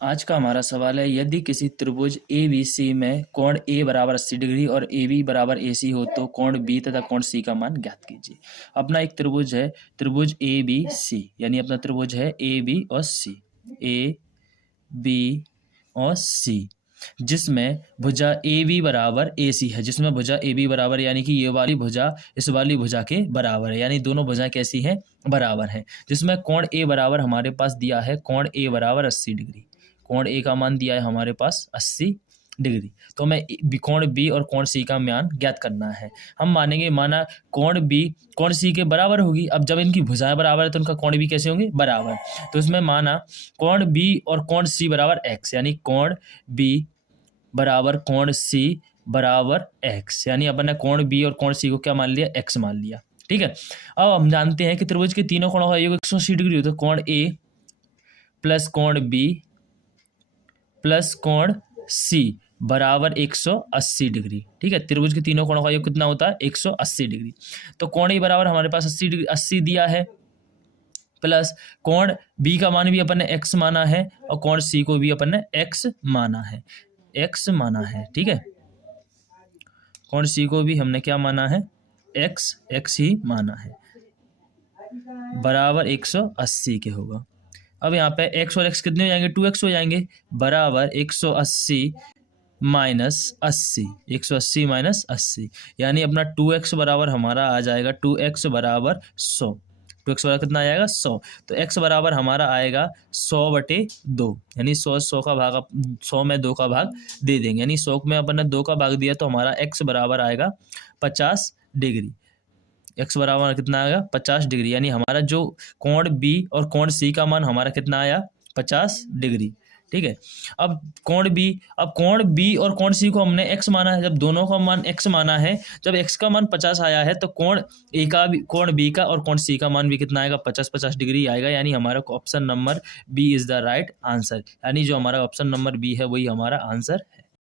आज का हमारा सवाल है, यदि किसी त्रिभुज ए बी सी में कोण ए बराबर 80 डिग्री और ए बी बराबर ए सी हो तो कोण बी तथा कोण सी का मान ज्ञात कीजिए। अपना एक त्रिभुज है, त्रिभुज ए बी सी, यानी अपना त्रिभुज है ए बी और सी, ए बी और सी, जिसमें भुजा ए बी बराबर ए सी है, जिसमें भुजा ए बी बराबर यानी कि ये वाली भुजा इस वाली भुजा के बराबर है, यानी दोनों भुजाएं कैसी हैं, बराबर हैं। जिसमें कोण ए बराबर हमारे पास दिया है, कोण ए बराबर 80 डिग्री, कोण ए का मान दिया है हमारे पास 80 डिग्री। तो हमें कोण बी और कोण सी का मान ज्ञात करना है। हम मानेंगे, माना कोण बी कोण सी के बराबर होगी। अब जब इनकी भुजाएं बराबर है तो उनका कोण भी कैसे होंगे, बराबर। तो इसमें माना कोण बी और कोण सी बराबर एक्स, यानी कोण बी बराबर कोण सी बराबर एक्स, यानी अपन ने कोण बी और कोण सी को क्या मान लिया, एक्स मान लिया। ठीक है। अब हम जानते हैं कि त्रिभुज के तीनों कोणों का योग 180 डिग्री होता है। कोण ए प्लस कोण बी प्लस कोण सी बराबर 180 डिग्री। ठीक है। त्रिभुज के तीनों कोणों का योग कितना होता है, 180 डिग्री। तो कोण ए बराबर हमारे पास 80 डिग्री, 80 दिया है, प्लस कोण बी का मान भी अपन ने एक्स माना है और कोण सी को भी अपन ने एक्स माना है, एक्स माना है। ठीक है। कोण सी को भी हमने क्या माना है, एक्स, एक्स ही माना है, बराबर 180 के होगा। अब यहाँ पे x और x कितने हो जाएंगे, 2x हो जाएंगे, बराबर 180 माइनस 80, 180 माइनस 80, यानी अपना 2x बराबर हमारा आ जाएगा 2x बराबर 100। 2x बराबर कितना आ जाएगा, 100। तो x बराबर हमारा आएगा 100/2, यानी 100 का भाग 100 में 2 का भाग दे देंगे, यानी 100 में अपन ने 2 का भाग दिया तो हमारा x बराबर आएगा 50 डिग्री। x बराबर कितना आएगा, 50 डिग्री, यानी हमारा जो कोण बी और कोण सी का मान हमारा कितना आया, 50 डिग्री। ठीक है। अब कोण बी और कोण सी को हमने x माना है, जब दोनों का मान x माना है, जब x का मान 50 आया है तो कोण ए का भी, कोण बी का और कोण सी का मान भी कितना आएगा, 50 डिग्री आएगा, यानी हमारा option number B is the right answer, यानी जो हमारा ऑप्शन नंबर बी है वही हमारा आंसर है।